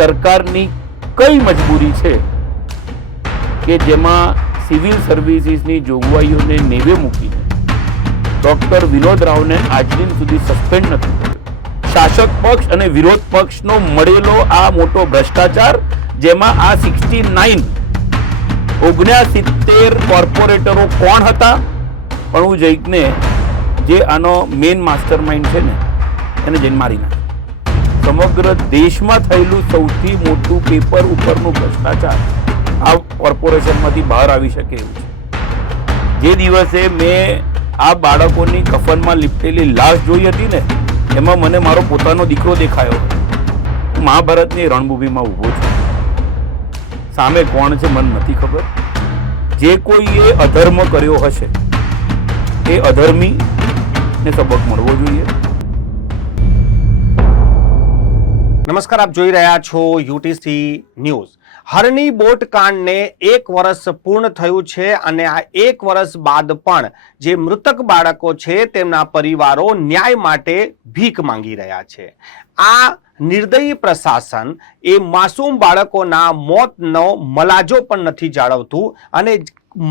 સરકારની કઈ મજબૂરી છે કે જેમાં સિવિલ સર્વિસીસની જોગવાઈઓને નેવે મૂકીને ડોક્ટર વિનોદ રાવને આજ દિન સુધી સસ્પેન્ડ નથી કર્યો. શાસક પક્ષ અને વિરોધ પક્ષનો મળેલો આ મોટો ભ્રષ્ટાચાર, જેમાં આ 69 કોર્પોરેટરો કોણ હતા, પણ હું જઈકને જે આનો મેઇન માસ્ટર માઇન્ડ છે ને એને જઈને મારી નાખ્યો. સમગ્ર દેશમાં થયેલું સૌથી મોટું પેપર ઉપરનું ભ્રષ્ટાચાર આ કોર્પોરેશનમાંથી બહાર આવી શકે એવું છે. જે દિવસે મેં આ બાળકોની કફનમાં લીપટેલી લાશ જોઈ હતી ને, એમાં મને મારો પોતાનો દીકરો દેખાયો. હું મહાભારતની રણભૂમિમાં ઊભો છું. સામે કોણ છે મને નથી ખબર. જે કોઈએ અધર્મ કર્યો હશે એ અધર્મી ને સબક મળવો જોઈએ. નમસ્કાર, આપ જોઈ રહ્યા છો યુટીસી ન્યૂઝ. હરની બોટ કાંડને 1 વર્ષ પૂર્ણ થયું છે અને આ 1 વર્ષ બાદ પણ જે મૃતક બાળકો છે તેમના પરિવારો ન્યાય માટે ભીખ માંગી રહ્યા છે. આ નિર્દયી પ્રશાસન એ માસૂમ બાળકોના મોતનો મલાજો પણ નથી જાળવતું. અને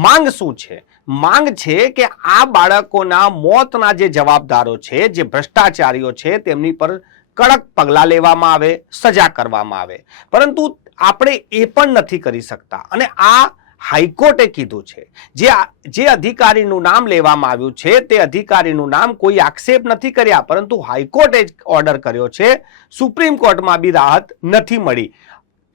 માંગ શું છે? માંગ છે કે આ બાળકોના મોતના જે જવાબદારો છે, જે ભ્રષ્ટાચારીઓ છે, તેમની પર કડક પગલાં લેવામાં આવે, સજા કરવામાં આવે. પરંતુ આપણે એ પણ નથી કરી શકતા. અને આ હાઈકોર્ટે કીધું છે, જે અધિકારીનું નામ લેવામાં આવ્યું છે તે અધિકારીનું નામ કોઈ આક્ષેપ નથી કર્યા, પરંતુ હાઈકોર્ટે જ ઓર્ડર કર્યો છે. સુપ્રીમ કોર્ટમાં બી રાહત નથી મળી.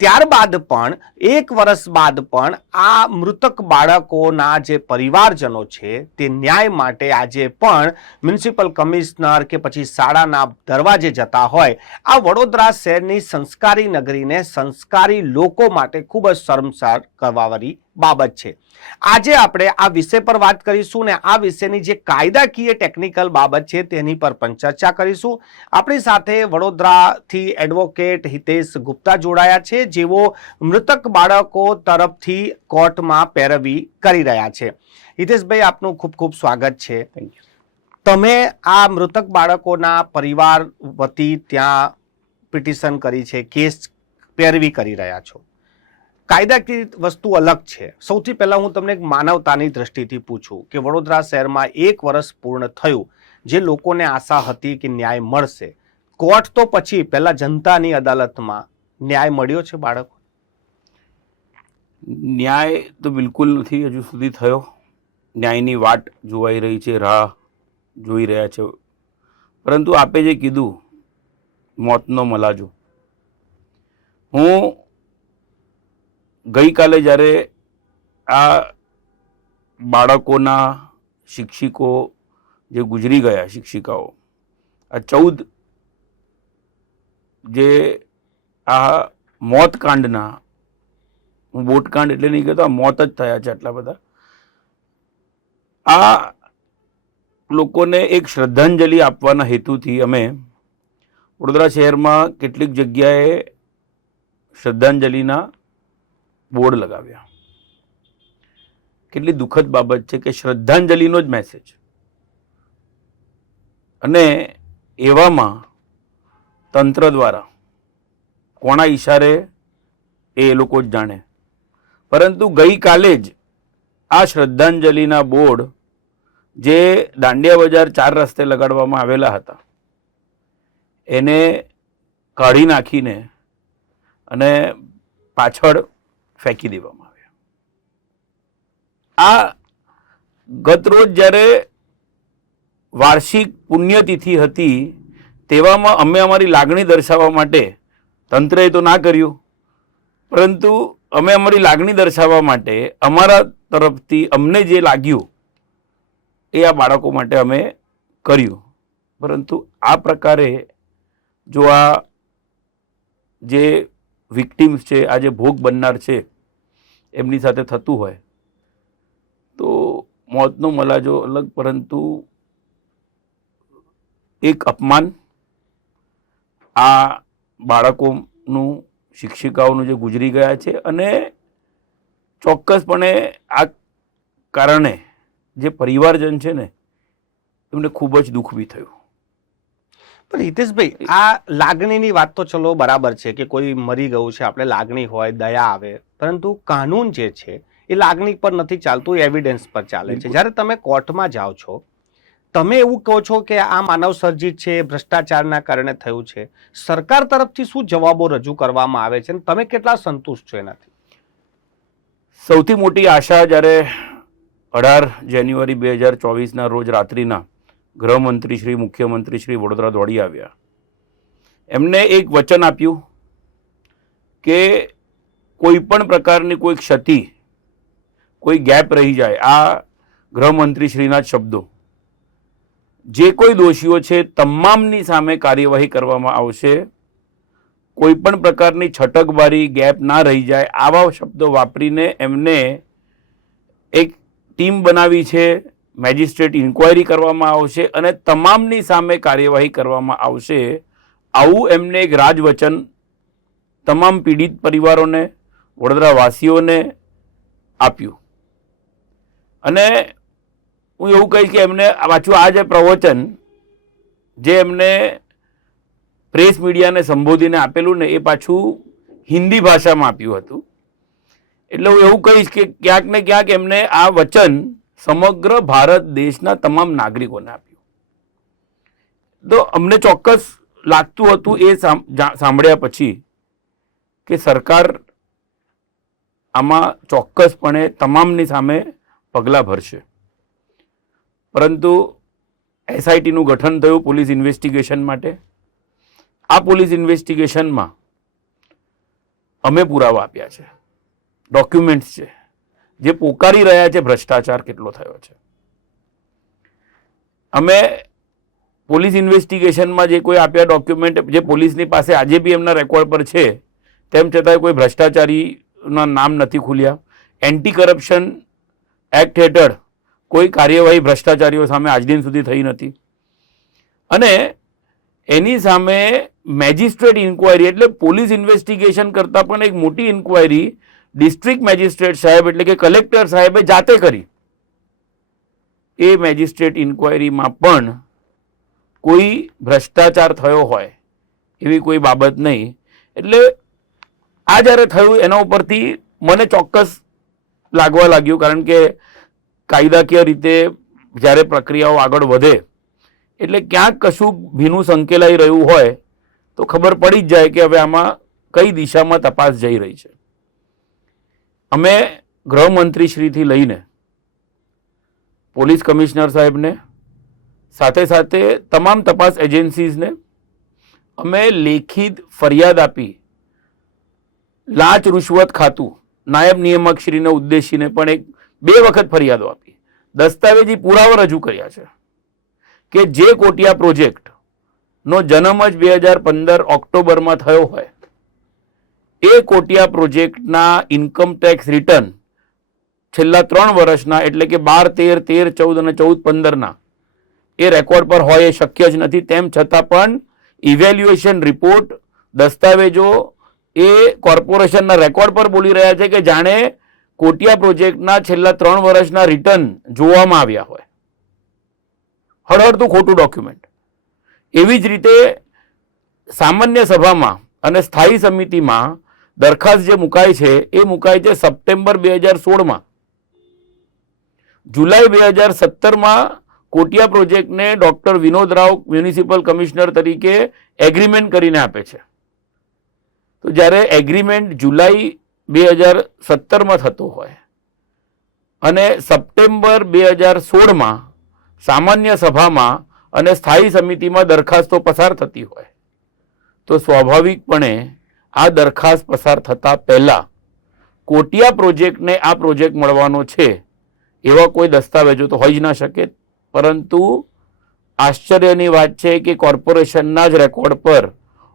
ત્યારબાદ પણ 1 વર્ષ બાદ પણ આ મૃતક બાળકોના જે પરિવારજનો છે તે ન્યાય માટે આજે પણ મ્યુનિસિપલ કમિશનર કે પછી શાળાના દરવાજે જતા હોય. આ વડોદરા શહેરની સંસ્કારી નગરીને સંસ્કારી લોકો માટે ખૂબ જ શર્મસાર કરવાવાળી બાબત છે. આજે આપણે આ વિષય પર વાત કરીશું ને આ વિષયની જે કાયદાકીય ટેકનિકલ બાબત છે તેની પર પણ ચર્ચા કરીશું. આપણી સાથે વડોદરાથી એડવોકેટ હિતેશ ગુપ્તા જોડાયા છે, જેઓ મૃતક બાળકો તરફથી કોર્ટમાં પેરવી કરી રહ્યા છે. હિતેશભાઈ, આપનું ખૂબ ખૂબ સ્વાગત છે. તમે આ મૃતક બાળકોના પરિવાર વતી ત્યાં પિટિશન કરી છે, કેસ પેરવી કરી રહ્યા છો. કાયદાકીય વસ્તુ અલગ છે. સૌથી પહેલા હું તમને એક માનવતાની દ્રષ્ટિથી પૂછું કે વડોદરા શહેરમાં 1 વર્ષ પૂર્ણ થયું, જે લોકોને આશા હતી કે ન્યાય મળશે, કોર્ટ તો પછી પહેલા જનતાની અદાલતમાં ન્યાય મળ્યો છે બાળકો? ન્યાય તો બિલકુલ નથી હજુ સુધી થયો. ન્યાયની વાટ જોવાઈ રહી છે, રાહ જોઈ રહ્યા છે. પરંતુ આપે જે કીધું મોતનો મલાજો, હું ગઈકાલે જ્યારે આ બાળકોના શિક્ષકો જે ગુજરી ગયા, શિક્ષિકાઓ, આ 14 જે આ મોતકાંડના, હું બોટકાંડ એટલે નહીં કહેતો, આ મોત જ થયા છે આટલા બધા, આ લોકોને એક શ્રદ્ધાંજલિ આપવાના હેતુથી અમે વડોદરા શહેરમાં કેટલીક જગ્યાએ શ્રદ્ધાંજલિના બોર્ડ લગાવ્યા. કેટલી દુઃખદ બાબત છે કે શ્રદ્ધાંજલિનો જ મેસેજ, અને એવામાં તંત્ર દ્વારા કોના ઈશારે એ લોકો જ જાણે. પરંતુ ગઈકાલે જ આ શ્રદ્ધાંજલિના બોર્ડ જે દાંડિયા બજાર 4 રસ્તે લગાડવામાં આવેલા હતા એને કાઢી નાખીને અને પાછળ ફેંકી દેવામાં આવ્યા. આ ગત રોજ જ્યારે વાર્ષિક પુણ્યતિથિ હતી તેવામાં અમે અમારી લાગણી દર્શાવવા માટે, તંત્રએ તો ના કર્યું, પરંતુ અમે અમારી લાગણી દર્શાવવા માટે અમારા તરફથી અમને જે લાગ્યું એ આ બાળકો માટે અમે કર્યું. પરંતુ આ પ્રકારે જો આ જે વિક્ટિમ્સ છે, આ જે ભોગ બનનાર છે, એમની સાથે થતું હોય તો મોતનો મલાજો અલગ, પરંતુ એક અપમાન આ બાળકોનું, શિક્ષિકાઓનું જે ગુજરી ગયા છે. અને ચોક્કસપણે આ કારણે જે પરિવારજન છે ને એમને ખૂબ જ દુઃખ બી થયું. હિતેશભાઈ, આ લાગણીની વાત તો ચલો બરાબર છે કે કોઈ મરી ગયું છે, આપણે લાગણી હોય, દયા આવે, પરંતુ કાનૂન જે છે એ લાગણી પર નથી ચાલતું, એવિડન્સ પર ચાલે છે. જ્યારે તમે કોર્ટમાં જાઓ છો, તમે એવું કહો છો કે આ માનવ સર્જિત છે, ભ્રષ્ટાચારના કારણે થયું છે, સરકાર તરફથી શું જવાબો રજૂ કરવામાં આવે છે અને તમે કેટલા સંતુષ્ટ છો એનાથી? સૌથી મોટી આશા જ્યારે 18 જાન્યુઆરી 2024ના રોજ રાત્રિના ગૃહમંત્રી શ્રી, મુખ્યમંત્રી શ્રી વડોદરા દોડી આવ્યા. એમને એક વચન આપ્યું કે કોઈ પણ પ્રકારની કોઈ ક્ષતિ, કોઈ ગેપ રહી જાય, આ ગૃહમંત્રી શ્રીના જ શબ્દો, જે કોઈ દોષીઓ છે તમામની સામે કાર્યવાહી કરવામાં આવશે, કોઈ પણ પ્રકારની છટકબારી, ગેપ ના રહી જાય, આવા શબ્દો વાપરીને એમને એક ટીમ બનાવી છે. મેજિસ્ટ્રેટ ઇન્ક્વાયરી કરવામાં આવશે અને તમામની સામે કાર્યવાહી કરવામાં આવશે. આવું એમને એક રાજવચન તમામ પીડિત પરિવારોને, વડોદરાવાસીઓને આપ્યું. અને હું એવું કહીશ કે એમને પાછું આ જે પ્રવચન જે એમને પ્રેસ મીડિયાને સંબોધીને આપેલું ને, એ પાછું હિન્દી ભાષામાં આપ્યું હતું. એટલે હું એવું કહીશ કે ક્યાંક ને ક્યાંક એમને આ વચન સમગ્ર ભારત દેશના તમામ નાગરિકોને આપ્યું. તો અમને ચોક્કસ લાગતું હતું એ સાંભળ્યા પછી કે સરકાર આમાં ચોક્કસપણે તમામની સામે પગલાં ભરશે. પરંતુ એસઆઈટીનું ગઠન થયું પોલીસ ઇન્વેસ્ટિગેશન માટે. આ પોલીસ ઇન્વેસ્ટિગેશનમાં અમે પુરાવા આપ્યા છે, ડોક્યુમેન્ટ્સ છે, જે પોકારી રહ્યા છે ભ્રષ્ટાચાર કેટલો થયો છે. અમે પોલીસ ઇન્વેસ્ટિગેશનમાં જે કોઈ આપ્યા ડોક્યુમેન્ટ, જે પોલીસની પાસે આજે બી એમના રેકોર્ડ પર છે, તેમ છતાં કોઈ ભ્રષ્ટાચારીના નામ નથી ખુલ્યા. એન્ટી કરપ્શન એક્ટ હેઠળ કોઈ કાર્યવાહી ભ્રષ્ટાચારીઓ સામે આજ દિન સુધી થઈ નથી. અને એની સામે મેજિસ્ટ્રેટ ઇન્ક્વાયરી, એટલે પોલીસ ઇન્વેસ્ટિગેશન કરતાં પણ એક મોટી ઇન્ક્વાયરી ડિસ્ટ્રિક્ટ મેજિસ્ટ્રેટ સાહેબ એટલે કે કલેક્ટર સાહેબે જાતે કરી. એ મેજિસ્ટ્રેટ ઇન્ક્વાયરીમાં પણ કોઈ ભ્રષ્ટાચાર થયો હોય એવી કોઈ બાબત નહીં. એટલે આ જ્યારે થયું એના ઉપરથી મને ચોક્કસ લાગવા લાગ્યું, કારણ કે કાયદાકીય રીતે જ્યારે પ્રક્રિયાઓ આગળ વધે એટલે ક્યાંક કશું ભીનું સંકેલાઈ રહ્યું હોય તો ખબર પડી જ જાય કે હવે આમાં કઈ દિશામાં તપાસ જઈ રહી છે. અમે ગૃહમંત્રીશ્રીથી લઈને પોલીસ કમિશનર સાહેબને, સાથે સાથે તમામ તપાસ એજન્સીઝને અમે લેખિત ફરિયાદ આપી. લાંચ રૂશ્વત ખાતું નાયબ નિયામકશ્રીને ઉદ્દેશીને પણ 2 વખત ફરિયાદો આપી. દસ્તાવેજી પુરાવા રજૂ કર્યા છે કે જે કોટિયા પ્રોજેક્ટનો જન્મ જ 2015 ઓક્ટોબરમાં થયો હોય, એ કોટિયા પ્રોજેક્ટના ઇન્કમ ટેક્સ રિટર્ન છેલ્લા 3 વર્ષના, એટલે કે 12, 13, 14 અને 14-15ના એ રેકોર્ડ પર હોય એ શક્ય જ નથી. તેમ છતાં પણ ઇવેલ્યુએશન રિપોર્ટ, દસ્તાવેજો એ કોર્પોરેશનના રેકોર્ડ પર બોલી રહ્યા છે કે જાણે કોટિયા પ્રોજેક્ટના છેલ્લા 3 વર્ષના રિટર્ન જોવામાં આવ્યા હોય. હળહળતું ખોટું ડોક્યુમેન્ટ. એવી જ રીતે સામાન્ય સભામાં અને સ્થાયી સમિતિમાં દરખાસ્ત જે મુકાય છે એ મુકાય છે સપ્ટેમ્બર 2016માં. જુલાઈ 2017માં કોટિયા પ્રોજેક્ટને doctor Vinod Rao municipal commissioner તરીકે એગ્રીમેન્ટ કરીને આપે છે. તો જ્યારે એગ્રીમેન્ટ જુલાઈ 2017માં થતો હોય અને સપ્ટેમ્બર 2016માં સામાન્ય સભામાં અને સ્થાયી સમિતિમાં દરખાસ્તો પસાર થતી હોય, તો સ્વાભાવિકપણે આ દરખાસ્ત પસાર થતા પહેલા કોટિયા પ્રોજેક્ટને આ પ્રોજેક્ટ મળવાનો છે એવા કોઈ દસ્તાવેજો તો હોઈ જ ના શકે. પરંતુ આશ્ચર્યની વાત છે કે કોર્પોરેશનના જ રેકોર્ડ પર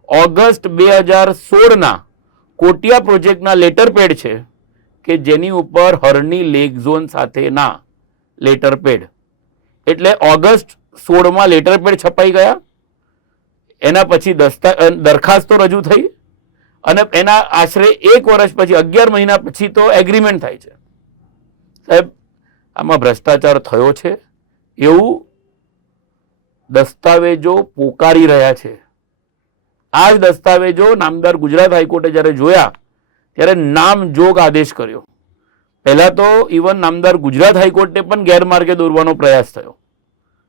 ઓગસ્ટ 2016ના કોટિયા પ્રોજેક્ટના લેટર પેડ છે કે જેની ઉપર હરણી લેક ઝોન સાથેના લેટર પેડ, એટલે ઓગસ્ટ 16માં લેટર પેડ છપાઈ ગયા. એના પછી દરખાસ્તો રજૂ થઈ અને એના આશરે 1 વર્ષ પછી, 11 મહિના પછી તો એગ્રીમેન્ટ થાય છે. સાહેબ, આમાં ભ્રષ્ટાચાર થયો છે એવું દસ્તાવેજો પોકારી રહ્યા છે. આ જ દસ્તાવેજો નામદાર ગુજરાત હાઈકોર્ટે જ્યારે જોયા ત્યારે નામજોગ આદેશ કર્યો. પહેલા તો ઇવન નામદાર ગુજરાત હાઈકોર્ટે પણ ગેરમાર્ગે દોરવાનો પ્રયાસ થયો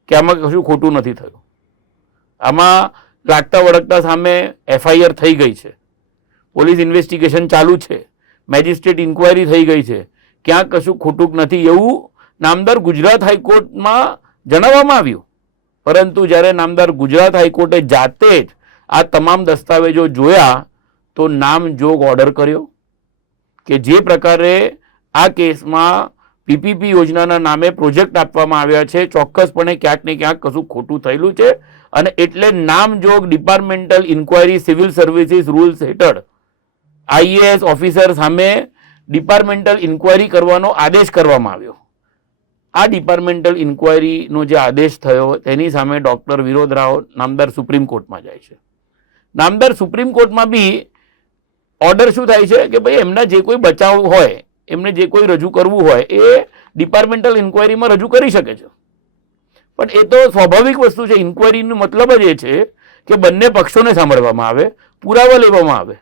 કે આમાં કશું ખોટું નથી થયું. આમાં લાગતા વળગતા સામે FIR થઈ ગઈ છે, પોલીસ ઇન્વેસ્ટિગેશન ચાલુ છે, મેજિસ્ટ્રેટ ઇન્કવાયરી થઈ ગઈ છે, ક્યાંક કશું ખોટું નથી એવું નામદાર ગુજરાત હાઈકોર્ટમાં જણાવવામાં આવ્યું. પરંતુ જ્યારે નામદાર ગુજરાત હાઈકોર્ટે જાતે જ આ તમામ દસ્તાવેજો જોયા તો નામજોગ ઓર્ડર કર્યો કે જે પ્રકારે આ કેસમાં PPP યોજનાના નામે પ્રોજેક્ટ આપવામાં આવ્યા છે, ચોક્કસપણે ક્યાંક ને ક્યાંક કશું ખોટું થયેલું છે અને એટલે નામજોગ departmental inquiry civil services rules હેઠળ IAS ઓફિસર સામે ડિપાર્ટમેન્ટલ ઇન્કવાયરી કરવાનો આદેશ કરવામાં આવ્યો. આ ડિપાર્ટમેન્ટલ ઇન્કવાયરીનો જે આદેશ થયો તેની સામે ડૉક્ટર વિનોદ રાવ નામદાર સુપ્રીમ કોર્ટમાં જાય છે. નામદાર સુપ્રીમ કોર્ટમાં બી ઓર્ડર શું થાય છે કે ભાઈ એમના જે કોઈ બચાવ હોય, એમને જે કોઈ રજૂ કરવું હોય એ ડિપાર્ટમેન્ટલ ઇન્કવાયરીમાં રજૂ કરી શકે છે. પણ એ તો સ્વાભાવિક વસ્તુ છે. ઇન્કવાયરીનો મતલબ જ એ છે કે બંને પક્ષોને સાંભળવામાં આવે, પુરાવા લેવામાં આવે.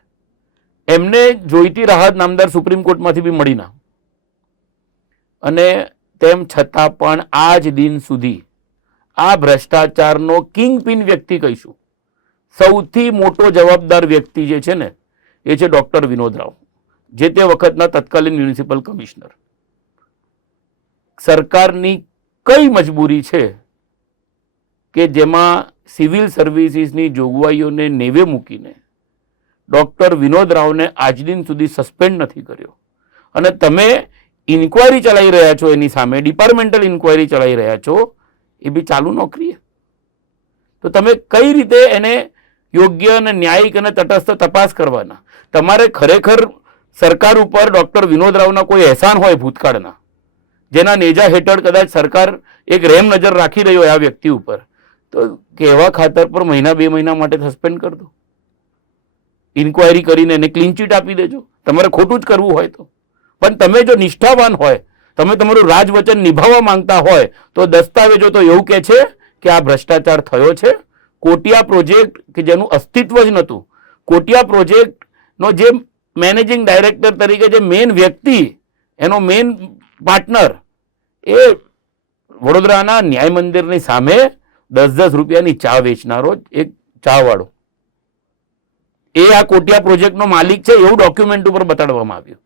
એમને જોઈતી રાહત નામદાર સુપ્રીમ કોર્ટમાંથી બી મળી ના, અને તેમ છતાં પણ આજ દિન સુધી આ ભ્રષ્ટાચારનો કિંગપિન વ્યક્તિ કહીશું, સૌથી મોટો જવાબદાર વ્યક્તિ જે છે ને એ છે ડૉક્ટર વિનોદ રાવ, જે તે વખતના તત્કાલીન મ્યુનિસિપલ કમિશનર. સરકારની કઈ મજબૂરી છે કે જેમાં સિવિલ સર્વિસીસની જોગવાઈઓને નેવે મૂકીને ડૉક્ટર વિનોદ રાવને આજ દિન સુધી સસ્પેન્ડ નથી કર્યો, અને તમે ઇન્કવાયરી ચલાવી રહ્યા છો એની સામે, ડિપાર્ટમેન્ટલ ઇન્કવાયરી ચલાવી રહ્યા છો, એ બી ચાલુ નોકરી. તો તમે કઈ રીતે એને યોગ્ય અને ન્યાયિક અને તટસ્થ તપાસ કરવાના? તમારે ખરેખર સરકાર ઉપર ડૉક્ટર વિનોદ રાવના કોઈ અહેસાન હોય ભૂતકાળના, જેના નેજા હેઠળ કદાચ સરકાર એક રેમ નજર રાખી રહ્યો હોય આ વ્યક્તિ ઉપર, તો કહેવા ખાતર પર મહિના 2 મહિના માટે સસ્પેન્ડ કરી દો, ઇન્કવાયરી કરીને એને ક્લીન ચીટ આપી દેજો, તમારે ખોટું જ કરવું હોય તો. પણ તમે જો નિષ્ઠાવાન હોય, તમે તમારું રાજવચન નિભાવવા માંગતા હોય તો દસ્તાવેજો તો એવું કહે છે કે આ ભ્રષ્ટાચાર થયો છે. કોટિયા પ્રોજેક્ટ કે જેનું અસ્તિત્વ જ નહોતું, કોટિયા પ્રોજેક્ટનો જે મેનેજિંગ ડાયરેક્ટર તરીકે જે મેઇન વ્યક્તિ, એનો મેઇન પાર્ટનર, એ વડોદરાના ન્યાય મંદિરની સામે 10-10 રૂપિયાની ચા વેચનારો એક ચાવાળો, એ આ કોટિયા પ્રોજેક્ટનો માલિક છે એવું ડોક્યુમેન્ટ ઉપર બતાડવામાં આવ્યું.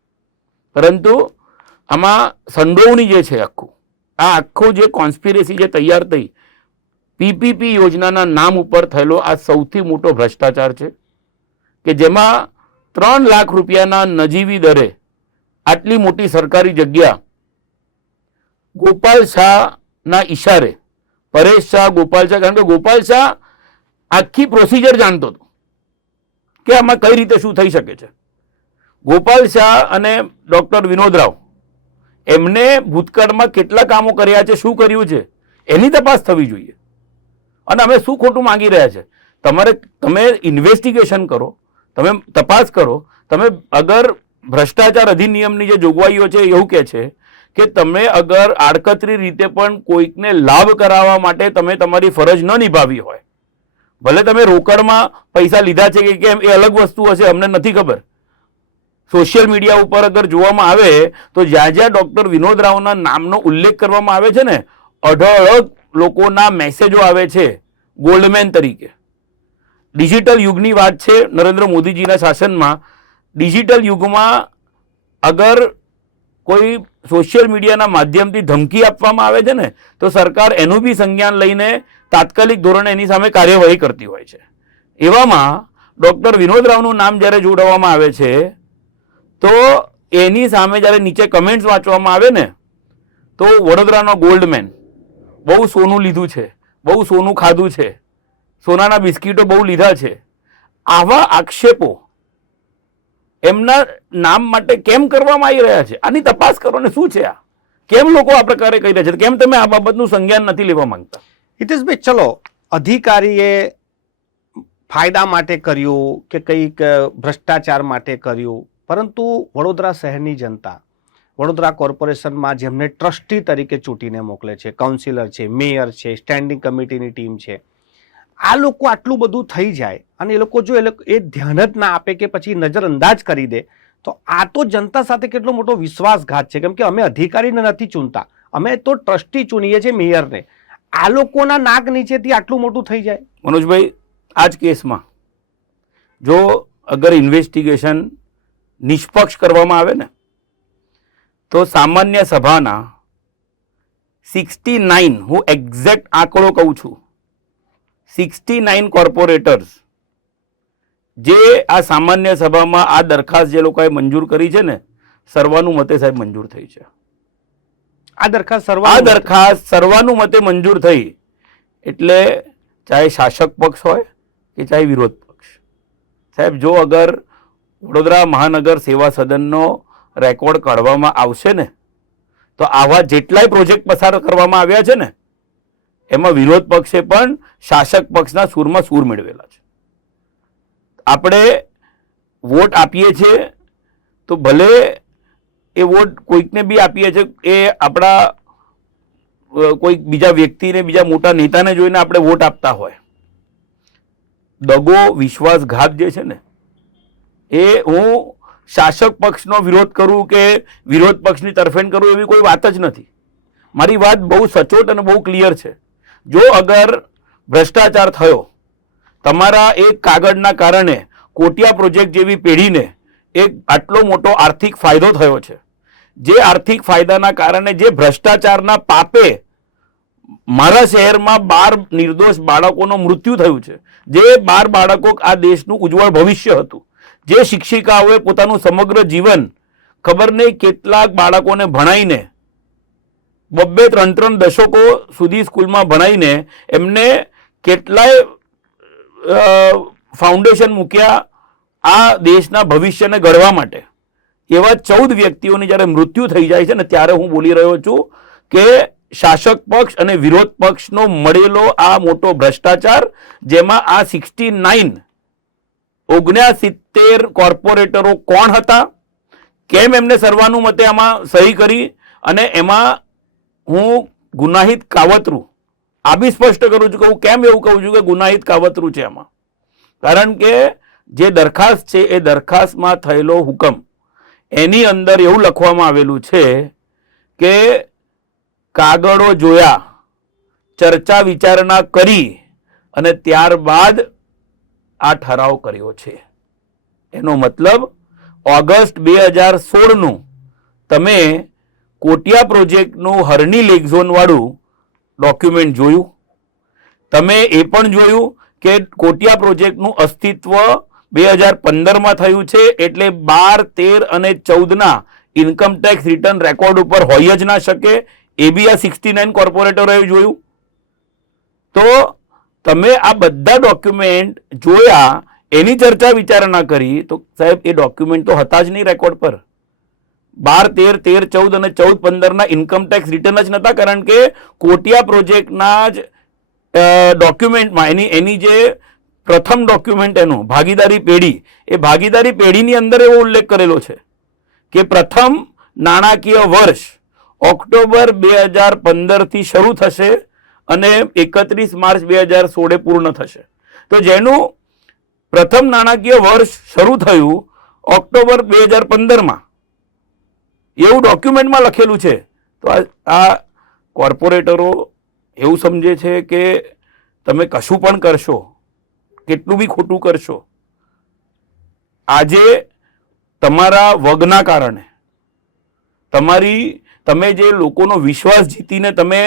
પરંતુ આમાં સંડોવણી જે છે આખું જે કોન્સ્પિરેસી જે તૈયાર થઈ PPP યોજનાના નામ ઉપર થયેલો આ સૌથી મોટો ભ્રષ્ટાચાર છે કે જેમાં 3 લાખ રૂપિયાના નજીવી દરે આટલી મોટી સરકારી જગ્યા ગોપાલ શાહના ઈશારે, પરેશ શાહ, ગોપાલ શાહ, કારણ કે ગોપાલ શાહ આખી પ્રોસિજર જાણતો હતો કે આમાં કઈ રીતે શું થઈ શકે છે. ગોપાલ શાહ અને ડૉક્ટર વિનોદ રાવ એમને ભૂતકાળમાં કેટલા કામો કર્યા છે, શું કર્યું છે, એની તપાસ થવી જોઈએ. અને અમે શું ખોટું માંગી રહ્યા છે? તમે ઇન્વેસ્ટિગેશન કરો, તમે તપાસ કરો. તમે અગર ભ્રષ્ટાચાર અધિનિયમની જે જોગવાઈઓ છે એવું કહે છે કે તમે અગર આડકતરી રીતે પણ કોઈકને લાભ કરાવવા માટે તમે તમારી ફરજ ન નિભાવી હોય, ભલે તમે રોકડમાં પૈસા લીધા છે કે કેમ એ અલગ વસ્તુ હશે, અમને નથી ખબર. સોશિયલ મીડિયા ઉપર અગર જોવામાં આવે તો જ્યાં જ્યાં ડૉક્ટર વિનોદ રાવના નામનો ઉલ્લેખ કરવામાં આવે છે ને, અઢળક લોકોના મેસેજો આવે છે ગોલ્ડમેન તરીકે. ડિજિટલ યુગની વાત છે, નરેન્દ્ર મોદીજીના શાસનમાં ડિજિટલ યુગમાં અગર કોઈ સોશિયલ મીડિયાના માધ્યમથી ધમકી આપવામાં આવે છે ને તો સરકાર એનું બી સંજ્ઞાન લઈને તાત્કાલિક ધોરણે એની સામે કાર્યવાહી કરતી હોય છે. એવામાં ડૉક્ટર વિનોદ રાવનું નામ જ્યારે જોડવામાં આવે છે તો એની સામે જ્યારે નીચે કમેન્ટ્સ વાંચવામાં આવે ને તો વડોદરાનો ગોલ્ડમેન, બહુ સોનું લીધું છે, બહુ સોનું ખાધું છે, સોનાના બિસ્કીટો બહુ લીધા છે, આવા આક્ષેપો એમના નામ માટે કેમ કરવામાં આવી રહ્યા છે? આની તપાસ કરો ને. શું છે આ? કેમ લોકો આ પ્રકારે કહી રહ્યા છે? કેમ તમે આ બાબતનું સંજ્ઞાન નથી લેવા માંગતા? હિતેશભાઈ, ચલો અધિકારીએ ફાયદા માટે કર્યું કે કંઈક ભ્રષ્ટાચાર માટે કર્યું, પરંતુ વડોદરા શહેરની જનતા વડોદરા કોર્પોરેશનમાં જેમને ટ્રસ્ટી તરીકે ચૂંટીને મોકલે છે, કાઉન્સિલર છે, મેયર છે, સ્ટેન્ડિંગ કમિટીની ટીમ છે, આ લોકો આટલું બધું થઈ જાય અને એ લોકો જો એ ધ્યાન જ ના આપે કે પછી નજરઅંદાજ કરી દે, તો આ તો જનતા સાથે કેટલો મોટો વિશ્વાસઘાત છે. કેમ કે અમે અધિકારીને નથી ચૂનતા, અમે તો ટ્રસ્ટી ચૂનીએ છીએ, મેયરને. આ લોકોના નાક નીચેથી આટલું મોટું થઈ જાય. મનોજભાઈ, આ જ કેસમાં જો અગર ઇન્વેસ્ટિગેશન નિષ્પક્ષ કરવામાં આવે ને તો સામાન્ય સભાના 69, હું એક્ઝેક્ટ આંકડો કહું છું, 69 કોર્પોરેટર્સ જે આ સામાન્ય સભામાં આ દરખાસ્ત જે લોકોએ મંજૂર કરી છે ને, સર્વાનુમતે સાહેબ મંજૂર થઈ છે. આ દરખાસ્ત સર્વાનુમતે મંજૂર થઈ એટલે ચાહે શાસક પક્ષ હોય કે ચાહે વિરોધ પક્ષ. સાહેબ, જો અગર વડોદરા મહાનગર સેવા સદનનો રેકોર્ડ કાઢવામાં આવશે ને તો આવા જેટલાય પ્રોજેક્ટ પસાર કરવામાં આવ્યા છે ને એમાં વિરોધ પક્ષે પણ શાસક પક્ષના સૂરમાં સૂર મેળવેલા છે. આપણે વોટ આપીએ છીએ તો ભલે એ વોટ કોઈકને બી આપીએ છીએ, એ આપણા કોઈક બીજા વ્યક્તિને, બીજા મોટા નેતાને જોઈને આપણે વોટ આપતા હોય. દગો, વિશ્વાસઘાત જે છે ને, એ હું શાસક પક્ષનો વિરોધ કરું કે વિરોધ પક્ષની તરફેણ કરું એવી કોઈ વાત જ નથી. મારી વાત બહુ સચોટ અને બહુ ક્લિયર છે. જો અગર ભ્રષ્ટાચાર થયો, તમારા એક કાગળના કારણે કોટિયા પ્રોજેક્ટ જેવી પેઢીને એક આટલો મોટો આર્થિક ફાયદો થયો છે, જે આર્થિક ફાયદાના કારણે જે ભ્રષ્ટાચારના પાપે મારા શહેરમાં 12 નિર્દોષ બાળકોનું મૃત્યુ થયું છે, જે 12 બાળકો આ દેશનું ઉજ્જવળ ભવિષ્ય હતું, જે શિક્ષિકાઓએ પોતાનું સમગ્ર જીવન ખબર નહીં કેટલાક બાળકોને ભણાવીને 2-3 દશકો સુધી સ્કૂલમાં ભણાવીને એમને કેટલાય ફાઉન્ડેશન મૂક્યા આ દેશના ભવિષ્યને ઘડવા માટે. એવા 14 વ્યક્તિઓની જ્યારે મૃત્યુ થઈ જાય છે ને ત્યારે હું બોલી રહ્યો છું કે શાસક પક્ષ અને વિરોધ પક્ષનો મળેલો આ મોટો ભ્રષ્ટાચાર, જેમાં આ 69 કોર્પોરેટરો કોણ હતા, કેમ એમને સર્વાનુમતે આમાં સહી કરી, અને એમાં હું ગુનાહિત કાવતરું આ બી સ્પષ્ટ કરું છું કે હું કેમ એવું કહું છું કે ગુનાહિત કાવતરું છે આમાં. કારણ કે જે દરખાસ્ત છે એ દરખાસ્તમાં થયેલો હુકમ, એની અંદર એવું લખવામાં આવેલું છે કે કાગળો જોયા, ચર્ચા વિચારણા કરી અને ત્યારબાદ આ ઠરાવ કર્યો છે. એનો મતલબ ઓગસ્ટ 2016નું તમે કોટિયા પ્રોજેક્ટનું હરણી લેક ઝોન વાળું ડોક્યુમેન્ટ જોયું. તમે એ પણ જોયું કે કોટિયા પ્રોજેક્ટનું અસ્તિત્વ 2015માં થયું છે, એટલે 12, 13 અને 14ના ઇન્કમ ટેક્સ રિટર્ન રેકોર્ડ ઉપર હોય જ ના શકે. એ બી આ 69 કોર્પોરેટરોએ જોયું. તો તમે આ બધા ડોક્યુમેન્ટ જોયા, એની ચર્ચા વિચારણા કરી, તો સાહેબ એ ડોક્યુમેન્ટ તો હતા જ નહીં રેકોર્ડ પર. 12, 13, 14 અને 14-15ના ઇન્કમ ટેક્સ રિટર્ન જ નહોતા, કારણ કે કોટિયા પ્રોજેક્ટના જ ડોક્યુમેન્ટમાં એની જે પ્રથમ ડોક્યુમેન્ટ એનું ભાગીદારી પેઢી, એ ભાગીદારી પેઢીની અંદર એવો ઉલ્લેખ કરેલો છે કે પ્રથમ નાણાકીય વર્ષ ઓક્ટોબર 2015થી શરૂ થશે અને 31 માર્ચ 2016 પૂર્ણ થશે. તો જેનું પ્રથમ નાણાકીય વર્ષ શરૂ થયું ઓક્ટોબર 2015માં, એવું ડોક્યુમેન્ટમાં લખેલું છે. તો આ કોર્પોરેટરો એવું સમજે છે કે તમે કશું પણ કરશો, કેટલું બી ખોટું કરશો, આજે તમારા વગના કારણે, તમે જે લોકોનો વિશ્વાસ જીતીને તમે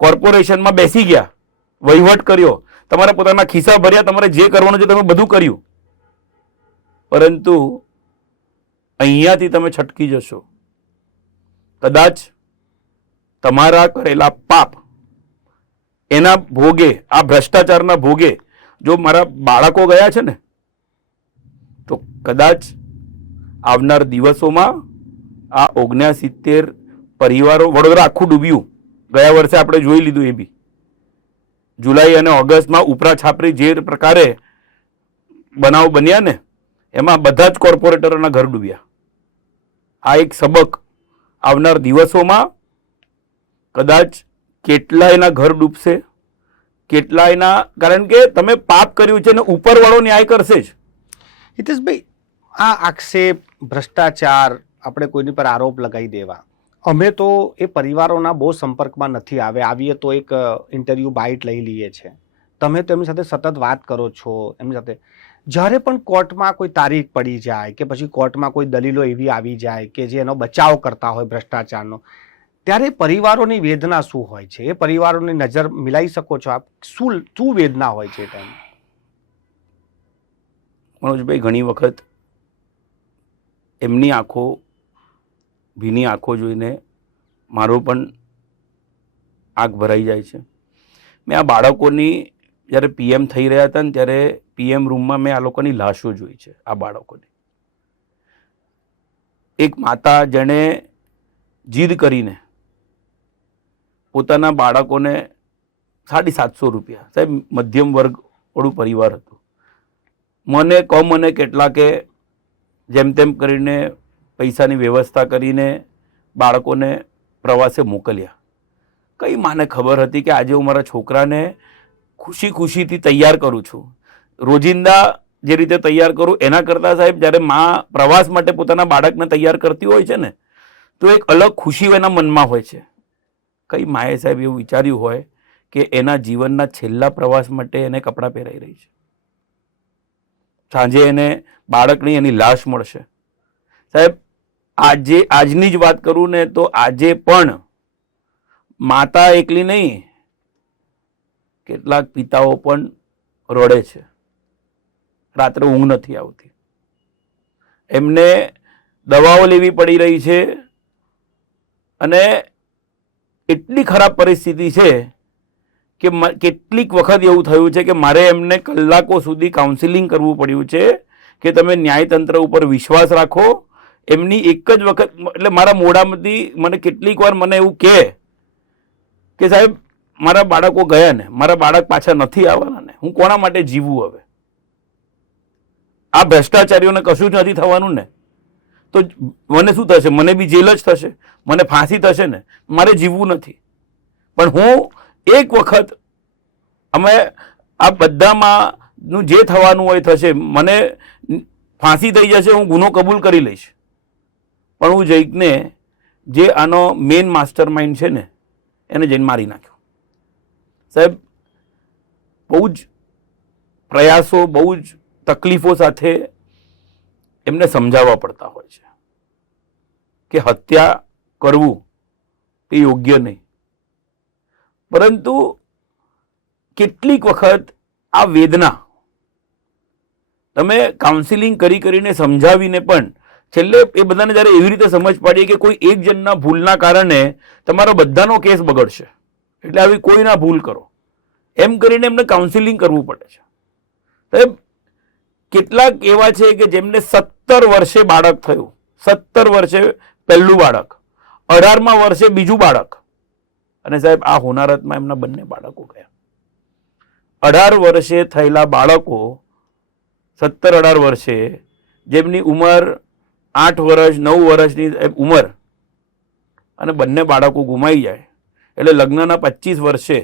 કોર્પોરેશનમાં બેસી ગયા, વહીવટ કર્યો, તમારા પોતાના ખિસ્સા ભર્યા, તમારે જે કરવાનું છે તમે બધું કર્યું, પરંતુ અહીંયાથી તમે છટકી જશો. કદાચ તમારા કરેલા પાપ, એના ભોગે, આ ભ્રષ્ટાચારના ભોગે જો મારા બાળકો ગયા છે ને, તો કદાચ આવનાર દિવસોમાં આ 69 પરિવારો, વડોદરા આખું ડૂબ્યું ગયા વર્ષે આપણે જોઈ લીધું. એ બી જુલાઈ અને ઓગસ્ટમાં ઉપરા છાપરી જે પ્રકારે બનાવ બન્યા ને, એમાં બધા જ કોર્પોરેટરોના ઘર ડૂબ્યા. આ એક સબક આવનાર દિવસોમાં કદાચ કેટલાયના ઘર ડૂબશે, કેટલાયના, કારણ કે તમે પાપ કર્યું છે ને ઉપરવાળો ન્યાય કરશે જ. હિતેશભાઈ, આ આક્ષેપ, ભ્રષ્ટાચાર, આપણે કોઈની પર આરોપ લગાવી દેવા, અમે તો એ પરિવારોના બહુ સંપર્કમાં નથી આવીએ તો એક ઇન્ટરવ્યૂ બાઇટ લઈ લઈએ છીએ. તમે તો એમની સાથે સતત વાત કરો છો. એમની સાથે જ્યારે પણ કોર્ટમાં કોઈ તારીખ પડી જાય કે પછી કોર્ટમાં કોઈ દલીલો એવી આવી જાય કે જે એનો બચાવ કરતા હોય ભ્રષ્ટાચારનો, ત્યારે પરિવારોની વેદના શું હોય છે? એ પરિવારોની નજર મિલાઈ શકો છો આપ? શું વેદના હોય છે એ ટાઈમ? મનોજભાઈ, ઘણી વખત એમની આંખો, ભીની આંખો જોઈને મારો પણ આંખ ભરાઈ જાય છે. મેં આ બાળકોની, જ્યારે પીએમ થઈ રહ્યા હતા ને ત્યારે પીએમ રૂમમાં મેં આ લોકોની લાશો જોઈ છે. આ બાળકોની, એક માતા જેણે જીદ કરીને પોતાના બાળકોને 750 રૂપિયા, સાહેબ મધ્યમ વર્ગ વાળું પરિવાર હતું, મને કેટલાકે જેમ તેમ કરીને પૈસાની વ્યવસ્થા કરીને બાળકોને પ્રવાસે મોકલ્યા. કઈ માને ખબર હતી કે આજે હું મારા છોકરાને ખુશીથી તૈયાર કરું છું. રોજિંદા જે રીતે તૈયાર કરું એના કરતાં સાહેબ જ્યારે મા પ્રવાસ માટે પોતાના બાળકને તૈયાર કરતી હોય છે ને, તો એક અલગ ખુશી એના મનમાં હોય છે. કઈ માએ સાહેબ એવું વિચાર્યું હોય કે એના જીવનના છેલ્લા પ્રવાસ માટે એને કપડાં પહેરાઈ રહી છે, સાંજે એને બાળકની એની લાશ મળશે. સાહેબ આજની જ વાત કરું ને તો આજે પણ માતા એકલી નહીં, કેટલાક પિતાઓ પણ રડે છે, રાત્રે ઊંઘ નથી આવતી, એમને દવાઓ લેવી પડી રહી છે અને એટલી ખરાબ પરિસ્થિતિ છે કે કેટલીક વખત એવું થયું છે કે મારે એમને કલાકો સુધી કાઉન્સિલિંગ કરવું પડ્યું છે કે તમે ન્યાયતંત્ર ઉપર વિશ્વાસ રાખો. એમની એક જ વખત, એટલે મારા મોઢામાંથી મને કેટલીક વાર મને એવું કે સાહેબ મારા બાળકો ગયા ને, મારા બાળક પાછા નથી આવવાના ને, હું કોના માટે જીવું હવે? આ ભ્રષ્ટાચારીઓને કશું જ નથી થવાનું ને, તો મને શું થશે? મને બી જેલ જ થશે, મને ફાંસી થશે ને, મારે જીવવું નથી. પણ હું એક વખત, અમે આ બધામાં નું જે થવાનું હોય થશે, મને ફાંસી થઈ જશે, હું ગુનો કબૂલ કરી લઈશ, પણ હું જૈકને, જે આનો મેઇન માસ્ટર માઇન્ડ છે ને, એને જઈને મારી નાખ્યો. સાહેબ બહુ જ પ્રયાસો, બહુ જ તકલીફો સાથે એમને સમજાવવા પડતા હોય છે કે હત્યા કરવું એ યોગ્ય નહીં. પરંતુ કેટલીક વખત આ વેદના તમે કાઉન્સિલિંગ કરીને સમજાવીને પણ છેલ્લે એ બધાને જ્યારે એવી રીતે સમજ પડી કે કોઈ એક જણના ભૂલના કારણે તમારો બધાનો કેસ બગડશે, એટલે આવી કોઈ ના ભૂલ કરો, એમ કરીને એમને કાઉન્સિલિંગ કરવું પડે છે. સાહેબ કેટલાક એવા છે કે જેમને 17 વર્ષે બાળક થયું, 17 વર્ષે પહેલું બાળક, 18મા વર્ષે બીજું બાળક, અને સાહેબ આ હોનારતમાં એમના બંને બાળકો ગયા. 18 વર્ષે થયેલા બાળકો, 17-18 વર્ષે, જેમની ઉંમર 8 વર્ષ 9 વર્ષની ઉંમર, અને બંને બાળકો ગુમાઈ જાય, એટલે લગ્નના 25 વર્ષે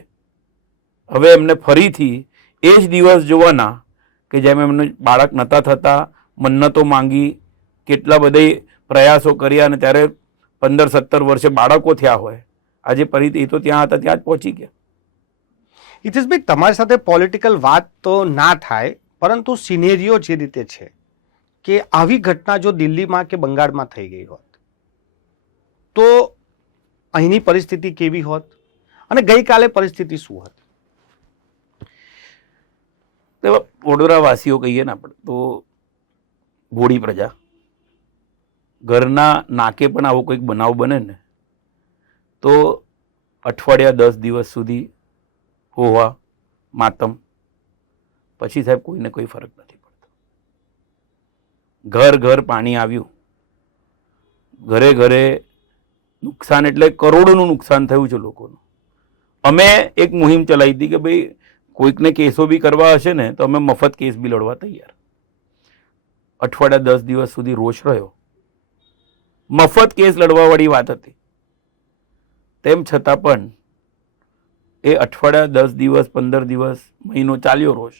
હવે એમને ફરીથી એ જ દિવસ જોવાના કે જેમ એમને બાળક નહોતા થતા, મન્નતો માંગી, કેટલા બધા પ્રયાસો કર્યા, અને ત્યારે 15-17 વર્ષે બાળકો થયા હોય, આજે ફરીથી એ તો ત્યાં હતા ત્યાં જ પહોંચી ગયા. હિતેશભાઈ, તમારી સાથે પોલિટિકલ વાત તો ના થાય, પરંતુ સિનેરિયો જે રીતે છે કે આવી ઘટના જો દિલ્હીમાં કે બંગાળમાં થઈ ગઈ હોત તો અહીંની પરિસ્થિતિ કેવી હોત, અને ગઈકાલે પરિસ્થિતિ શું હતી? વડોદરા વાસીઓ કહીએ ને આપણે તો ભોળી પ્રજા, ઘરના નાકે પણ આવો કોઈક બનાવ બને ને તો અઠવાડિયા 10 દિવસ સુધી હોવા માતમ, પછી સાહેબ કોઈને કોઈ ફરક નથી પડતો. ઘર ઘર પાણી આવ્યું, ઘરે ઘરે નુકસાન, એટલે કરોડોનું નુકસાન થયું છે લોકોનું. અમે એક મુહિમ ચલાવી હતી કે ભાઈ કોઈકને કેસો બી કરવા હશે ને તો અમે મફત કેસ બી લડવા તૈયાર. અઠવાડિયા 10 દિવસ સુધી રોષ રહ્યો, મફત કેસ લડવાવાળી વાત હતી. તેમ છતાં પણ એ અઠવાડિયા 10 દિવસ 15 દિવસ મહિનો ચાલ્યો રોષ,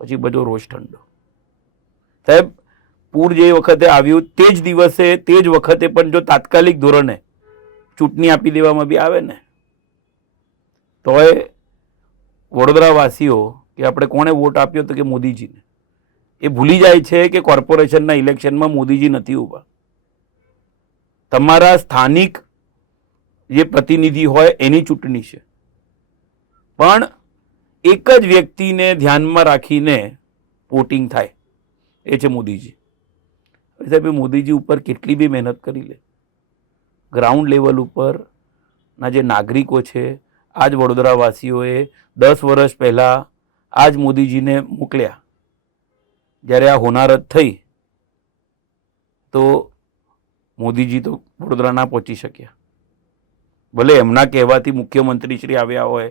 પછી બધો રોષ ઠંડો. સાહેબ, પૂર જે વખતે આવ્યું તે જ દિવસે તે જ વખતે પણ જો તાત્કાલિક ધોરણે ચૂંટણી આપી દેવામાં બી આવે ને તોય વડોદરાવાસીઓ કે આપણે કોને વોટ આપ્યો તો કે મોદીજીને, એ ભૂલી જાય છે કે કોર્પોરેશનના ઇલેક્શનમાં મોદીજી નથી ઊભા. તમારા સ્થાનિક જે પ્રતિનિધિ હોય એની ચૂંટણી છે, પણ એક જ વ્યક્તિને ધ્યાનમાં રાખીને વોટિંગ થાય, એ છે મોદીજી. સાહેબ, મોદીજી ઉપર કેટલી બી મહેનત કરી લે, ગ્રાઉન્ડ લેવલ ઉપરના જે નાગરિકો છે, આજ વડોદરાવાસીઓએ 10 વર્ષ પહેલાં આજ મોદીજીને મોકલ્યા. જ્યારે આ હોનારત થઈ તો મોદીજી તો વડોદરા ના પહોંચી શક્યા. ભલે એમના કહેવાથી મુખ્યમંત્રીશ્રી આવ્યા હોય,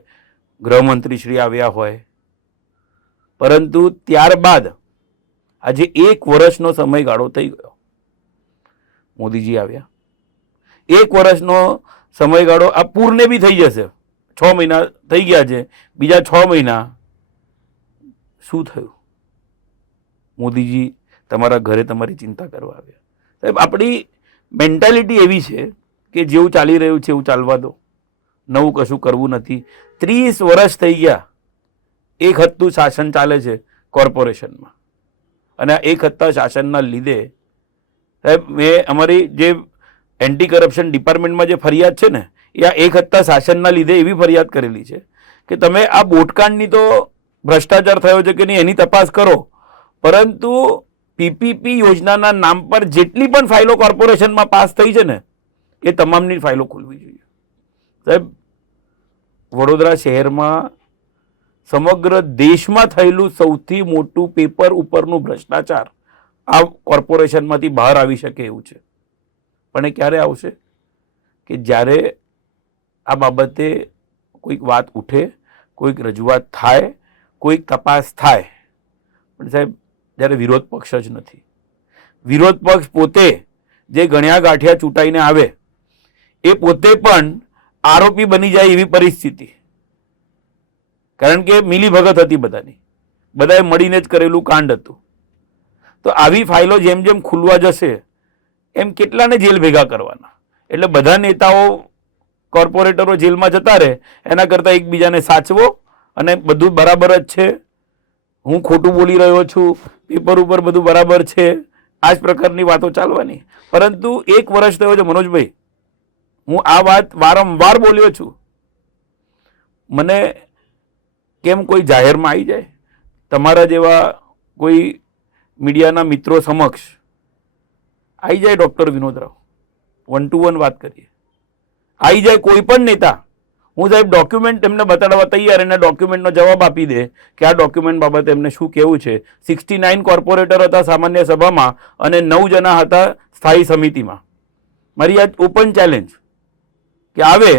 ગૃહમંત્રીશ્રી આવ્યા હોય, પરંતુ ત્યારબાદ આજે 1 વર્ષનો સમયગાળો થઈ ગયો. મોદીજી આવ્યા, 1 વર્ષનો સમયગાળો આ પૂરને બી થઈ જશે. 6 મહિના થઈ ગયા છે, બીજા 6 મહિના શું થયું? મોદીજી તમારા ઘરે તમારી ચિંતા કરવા આવ્યા. સાહેબ, આપણી મેન્ટાલિટી એવી છે કે જેવું ચાલી રહ્યું છે એવું ચાલવા દો, નવું કશું કરવું નથી. 30 વર્ષ થઈ ગયા એક હત્તું શાસન ચાલે છે કોર્પોરેશનમાં, અને આ એક હત્તા શાસનના લીધે સાહેબ મેં અમારી જે એન્ટી કરપ્શન ડિપાર્ટમેન્ટમાં જે ફરિયાદ છે ને, એ આ એક હત્તા શાસનના લીધે એવી ફરિયાદ કરેલી છે કે તમે આ બોટકાંડની તો ભ્રષ્ટાચાર થયો છે કે નહીં એની તપાસ કરો, પરંતુ પીપીપી યોજનાના નામ પર જેટલી પણ ફાઇલો કોર્પોરેશનમાં પાસ થઈ છે ને એ તમામની ફાઇલો ખોલવી જોઈએ. સાહેબ, વડોદરા શહેરમાં સમગ્ર દેશમાં થયેલું સૌથી મોટું પેપર ઉપરનું ભ્રષ્ટાચાર આ કોર્પોરેશનમાંથી બહાર આવી શકે એવું છે. પણ એ ક્યારે આવશે કે જ્યારે આ બાબતે કોઈક વાત ઉઠે, કોઈક રજૂઆત થાય, કોઈક તપાસ થાય. પણ સાહેબ, જ્યારે વિરોધ પક્ષ જ નથી, વિરોધ પક્ષ પોતે જે ગણ્યા ગાંઠિયા ચૂંટાઈને આવે એ પોતે પણ આરોપી બની જાય એવી પરિસ્થિતિ. કારણ કે મિલીભગત હતી બધાની, બધાએ મળીને જ કરેલું કાંડ હતું. તો આવી ફાઇલો જેમ જેમ ખુલવા જશે એમ કેટલાને જેલ ભેગા કરવાના? એટલે બધા નેતાઓ કોર્પોરેટરો જેલમાં જતા રહે એના કરતાં એકબીજાને સાચવો અને બધું બરાબર જ છે, હું ખોટું બોલી રહ્યો છું, પેપર ઉપર બધું બરાબર છે, આ જ પ્રકારની વાતો ચાલવાની. પરંતુ 1 વર્ષ થયો છે મનોજભાઈ, હું આ વાત વારંવાર બોલ્યો છું. મને કેમ કોઈ જાહેરમાં આવી જાય, તમારા જેવા કોઈ મીડિયાના મિત્રો સમક્ષ આવી જાય ડૉક્ટર વિનોદ રાવ, 1 to 1 વાત કરીએ, આવી જાય કોઈ પણ નેતા, હું સાહેબ ડોક્યુમેન્ટ એમને બતાડવા તૈયાર, એને ડોક્યુમેન્ટનો જવાબ આપી દે કે આ ડોક્યુમેન્ટ બાબતે એમને શું કહેવું છે. 69 કોર્પોરેટર હતા સામાન્ય સભામાં અને 9 જણા હતા સ્થાયી સમિતિમાં. મારી આ ઓપન ચેલેન્જ કે આવે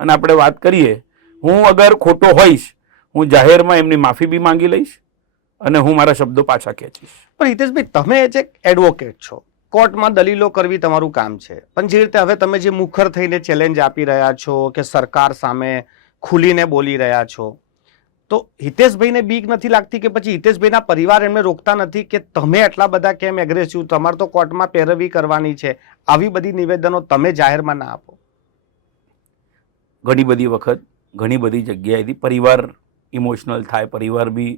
અને આપણે વાત કરીએ. હું અગર ખોટો હોઈશ, હું જાહેરમાં એમની માફી બી માંગી લઈશ અને હું મારા શબ્દો પાછા ખેંચીશ. પણ હિતેશભાઈ, તમે જે એડવોકેટ છો, કોર્ટમાં દલીલો કરવી તમારું કામ છે, પણ જે રીતે હવે તમે જે મુખર થઈને ચેલેન્જ આપી રહ્યા છો કે સરકાર સામે ખુલીને બોલી રહ્યા છો, તો હિતેશભાઈને બીક નથી લાગતી કે પછી હિતેશભાઈના પરિવાર એમને રોકતા નથી કે તમે આટલા બધા કેમ એગ્રેસિવ, તમારે તો કોર્ટમાં પેરવી કરવાની છે, આવી બધી નિવેદનો તમે જાહેરમાં ના આપો? ઘણી બધી વખત ઘણી બધી જગ્યાએથી પરિવાર ઇમોશનલ થાય, પરિવાર બી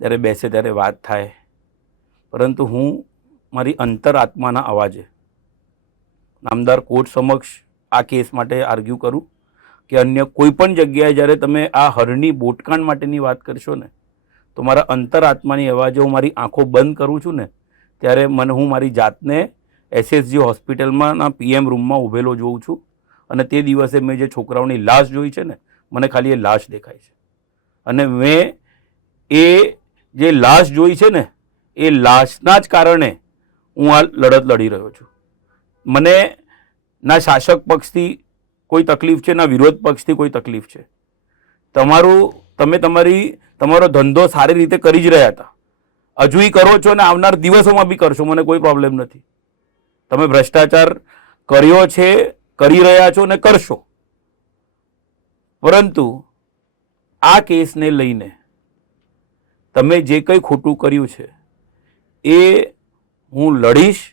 જ્યારે બેસે ત્યારે વાત થાય, પરંતુ હું મારી અંતરાત્માના અવાજે નામદાર કોર્ટ સમક્ષ આ કેસ માટે આર્ગ્યુ કરું કે અન્ય કોઈ પણ જગ્યાએ જ્યારે તમે આ હરણી બોટકાંડ માટેની વાત કરશો ને, તો મારા અંતરાત્માની અવાજે હું મારી આંખો બંધ કરું છું ને ત્યારે હું મારી જાતને એસએસજી હોસ્પિટલમાં PM રૂમમાં ઊભેલો જોઉં છું. અને તે દિવસે મેં જે છોકરાઓની લાશ જોઈ છે ને, મને ખાલી એ લાશ દેખાય છે. અને મેં એ જે લાશ જોઈ છે ને, એ લાશના જ કારણે હું આ લડત લડી રહ્યો છું. મને ના શાસક પક્ષથી કોઈ તકલીફ છે, ના વિરોધ પક્ષથી કોઈ તકલીફ છે. તમે તમારો ધંધો સારી રીતે કરી જ રહ્યા હતા, હજુય કરો છો અને આવનાર દિવસોમાં બી કરશો, મને કોઈ પ્રોબ્લેમ નથી. તમે ભ્રષ્ટાચાર કર્યો છે, કરી રહ્યા છો ને કરશો, પરંતુ આ કેસને લઈને તમે જે કંઈ ખોટું કર્યું છે એ હું લડીશ.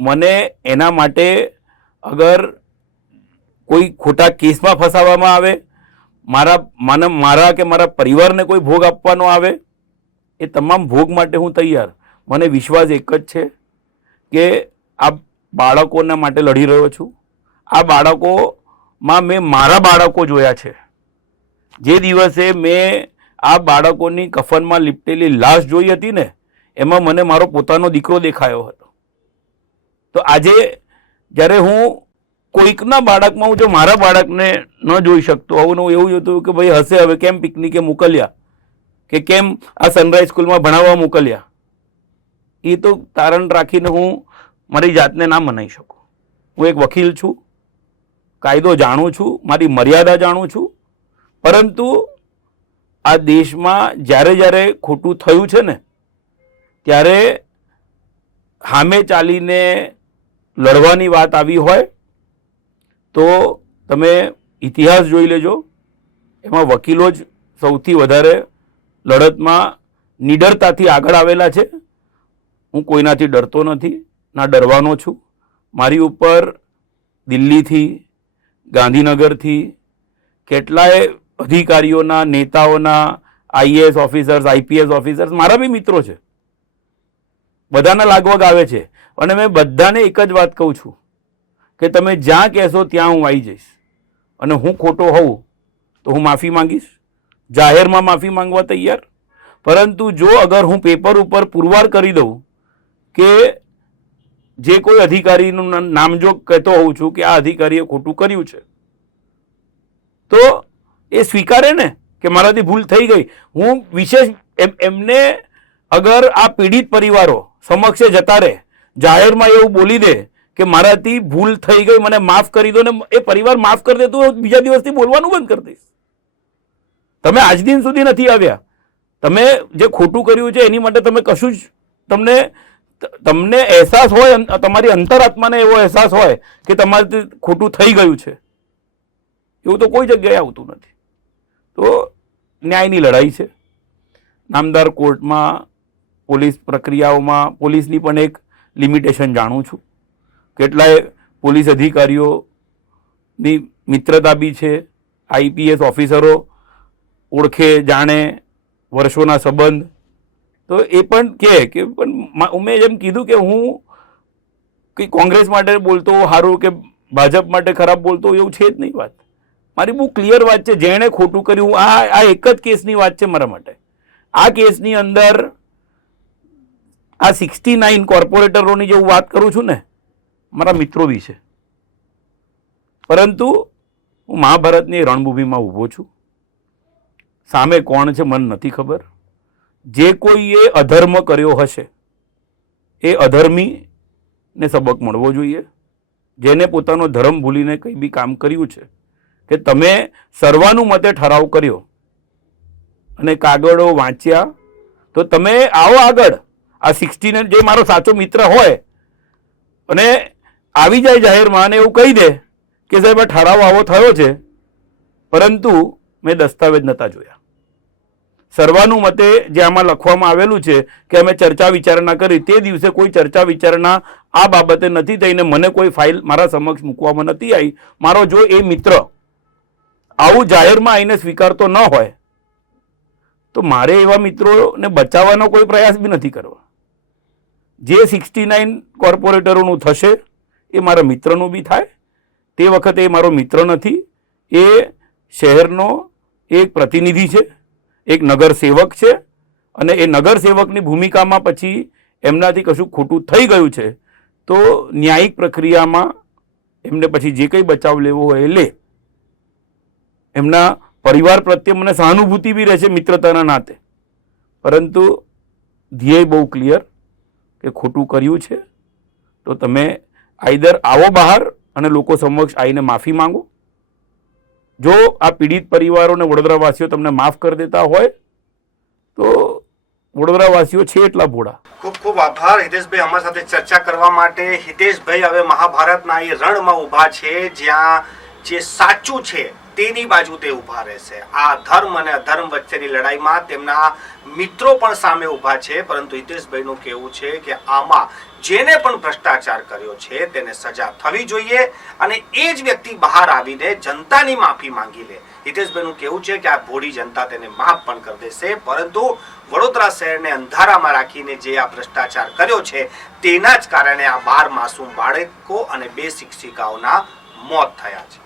મને એના માટે અગર કોઈ ખોટા કેસમાં ફસાવવામાં આવે, મારા કે મારા પરિવારને કોઈ ભોગ આપવાનો આવે, એ તમામ ભોગ માટે હું તૈયાર. મને વિશ્વાસ એક જ છે કે આ બાળકોના માટે લડી રહ્યો છું. આ બાળકોમાં મેં મારા બાળકો જોયા છે. જે દિવસે મેં આ બાળકોની કફનમાં લીપટેલી લાશ જોઈ હતી ને, એમાં મને મારો પોતાનો દીકરો દેખાયો હતો. તો આજે જ્યારે હું કોઈકના બાળકમાં હું જો મારા બાળકને ન જોઈ શકતો હોઉં, એવું હતું કે ભાઈ હશે હવે કેમ પિકનિકે મોકલ્યા કે કેમ આ સનરાઈઝ સ્કૂલમાં ભણાવવા મોકલ્યા, એ તો તારણ રાખીને હું મારી જાતને ના મનાઈ શકું. હું એક વકીલ છું, કાયદો જાણું છું, મારી મર્યાદા જાણું છું, પરંતુ આ દેશમાં જ્યારે જ્યારે ખોટું થયું છે ને, ત્યારે સામે ચાલીને લડવાની વાત આવી હોય તો તમે ઇતિહાસ જોઈ લેજો. એમાં વકીલો જ સૌથી વધારે લડતમાં નિડરતાથી આગળ આવેલા છે. હું કોઈનાથી ડરતો નથી, ના ડરવાનો છું. મારી ઉપર દિલ્હીથી, ગાંધીનગરથી કેટલાય અધિકારીઓના, નેતાઓના, આઈએએસ ઓફિસર્સ, આઈપીએસ ઓફિસર્સ મારા બી મિત્રો છે, બધાના લાગવગ આવે છે. અને મેં બધાને એક જ વાત કહું છું કે તમે જ્યાં કહેશો ત્યાં હું આવી જઈશ, અને હું ખોટો હોઉં તો હું માફી માંગીશ, જાહેરમાં માફી માંગવા તૈયાર. પરંતુ જો અગર હું પેપર ઉપર પુરવાર કરી દઉં કે જે કોઈ અધિકારીનું નામ જો કહેતો હોઉં છું કે આ અધિકારીએ ખોટું કર્યું છે, તો એ સ્વીકારે ને કે મારાથી ભૂલ થઈ ગઈ. હું વિશેષ એમને અગર આ પીડિત પરિવારો સમક્ષે જતા રહે, જાહેરમાં એવું બોલી દે કે મારાથી ભૂલ થઈ ગઈ, મને માફ કરી દો, ને એ પરિવાર માફ કરી દે, તો બીજા દિવસથી બોલવાનું બંધ કરી દઈશ. તમે આજ દિન સુધી નથી આવ્યા. તમે જે ખોટું કર્યું છે એની માટે તમે કશું જ તમને અહેસાસ હોય, તમારી અંતરાત્માને એવો અહેસાસ હોય કે તમારાથી ખોટું થઈ ગયું છે, એવું તો કોઈ જગ્યાએ આવતું નથી. તો ન્યાયની લડાઈ છે. નામદાર કોર્ટમાં, પોલીસ પ્રક્રિયાઓમાં પોલીસની પણ એક લિમિટેશન જાણું છું. કેટલાય પોલીસ અધિકારીઓની મિત્રતા બી છે, આઈપીએસ ઓફિસરો ઓળખે, જાણે, વર્ષોના સંબંધ. તો એ પણ કે પણ મેં જેમ કીધું કે હું કંઈ કોંગ્રેસ માટે બોલતો સારું કે ભાજપ માટે ખરાબ બોલતો એવું છે જ નહીં. વાત મારી બહુ ક્લિયર વાત છે. જેણે ખોટું કર્યું, આ એક જ કેસની વાત છે મારા માટે. આ કેસની અંદર આ 69 કોર્પોરેટરોની જે હું વાત કરું છું ને, મારા મિત્રો બી છે. પરંતુ હું મહાભારતની રણભૂમિમાં ઊભો છું. સામે કોણ છે મને નથી ખબર. જે કોઈએ અધર્મ કર્યો હશે એ અધર્મીને સબક મળવો જોઈએ. જેને પોતાનો ધર્મ ભૂલીને કંઈ બી કામ કર્યું છે, કે તમે સર્વાનુમતે ઠરાવ કર્યો અને કાગળો વાંચ્યા, તો તમે આવો આગળ. આ 69 જે મારો સાચો મિત્ર હોય અને આવી જાય જાહેરમાં અને એવું કહી દે કે સાહેબ આ ઠરાવ આવો થયો છે, પરંતુ મેં દસ્તાવેજ નહોતા જોયા. સર્વાનુમતે જે આમાં લખવામાં આવેલું છે કે અમે ચર્ચા વિચારણા કરી, તે દિવસે કોઈ ચર્ચા વિચારણા આ બાબતે નથી થઈને મને કોઈ ફાઇલ મારા સમક્ષ મૂકવામાં નથી આવી. મારો જો એ મિત્ર આવું જાહેરમાં આવીને સ્વીકારતો ન હોય તો મારે એવા મિત્રોને બચાવવાનો કોઈ પ્રયાસ બી નથી કરવા. જે 69 કોર્પોરેટરોનું થશે એ મારા મિત્રનું બી થાય. તે વખતે એ મારો મિત્ર નથી, એ શહેરનો એક પ્રતિનિધિ છે, એક નગરસેવક છે. અને એ નગરસેવકની ભૂમિકામાં પછી એમનાથી કશું ખોટું થઈ ગયું છે તો ન્યાયિક પ્રક્રિયામાં એમને પછી જે કંઈ બચાવ લેવો હોય એ લે. એમના પરિવાર પ્રત્યે મને સહાનુભૂતિ બી રહેશે મિત્રતાના નાતે. પરંતુ ધ્યેય બહુ ક્લિયર કે ખોટું કર્યું છે તો તમે આઈધર આવો બહાર અને લોકો સમક્ષ આવીને માફી માંગો. જો આ પીડિત પરિવારોને વડોદરાવાસીઓ તમને માફ કરી દેતા હોય તો વડોદરાવાસીઓ છે એટલા ભોળા. ખૂબ ખૂબ આભાર હિતેશભાઈ અમારી સાથે ચર્ચા કરવા માટે. હિતેશભાઈ હવે મહાભારતના એ રણમાં ઊભા છે જ્યાં જે સાચું છે તેની બાજુ તે ઊભા રહેશે. આ ધર્મ અને અધર્મ વચ્ચેની લડાઈમાં તેમના મિત્રો પણ સામે ઊભા છે, પરંતુ હિતેશભાઈનું કહેવું છે કે આમાં જેને પણ ભ્રષ્ટાચાર કર્યો છે તેને સજા થવી જોઈએ અને એ જ વ્યક્તિ બહાર આવીને જનતાની માફી માંગી લે. હિતેશભાઈનું કહેવું છે કે આ ભોળી જનતા તેને માફ પણ કરી દેશે, પરંતુ વડોદરા શહેરને અંધારામાં રાખીને જે આ ભ્રષ્ટાચાર કર્યો છે તેના જ કારણે આ 12 માસૂમ બાળકો અને 2 શિક્ષિકાઓના મોત થયા છે.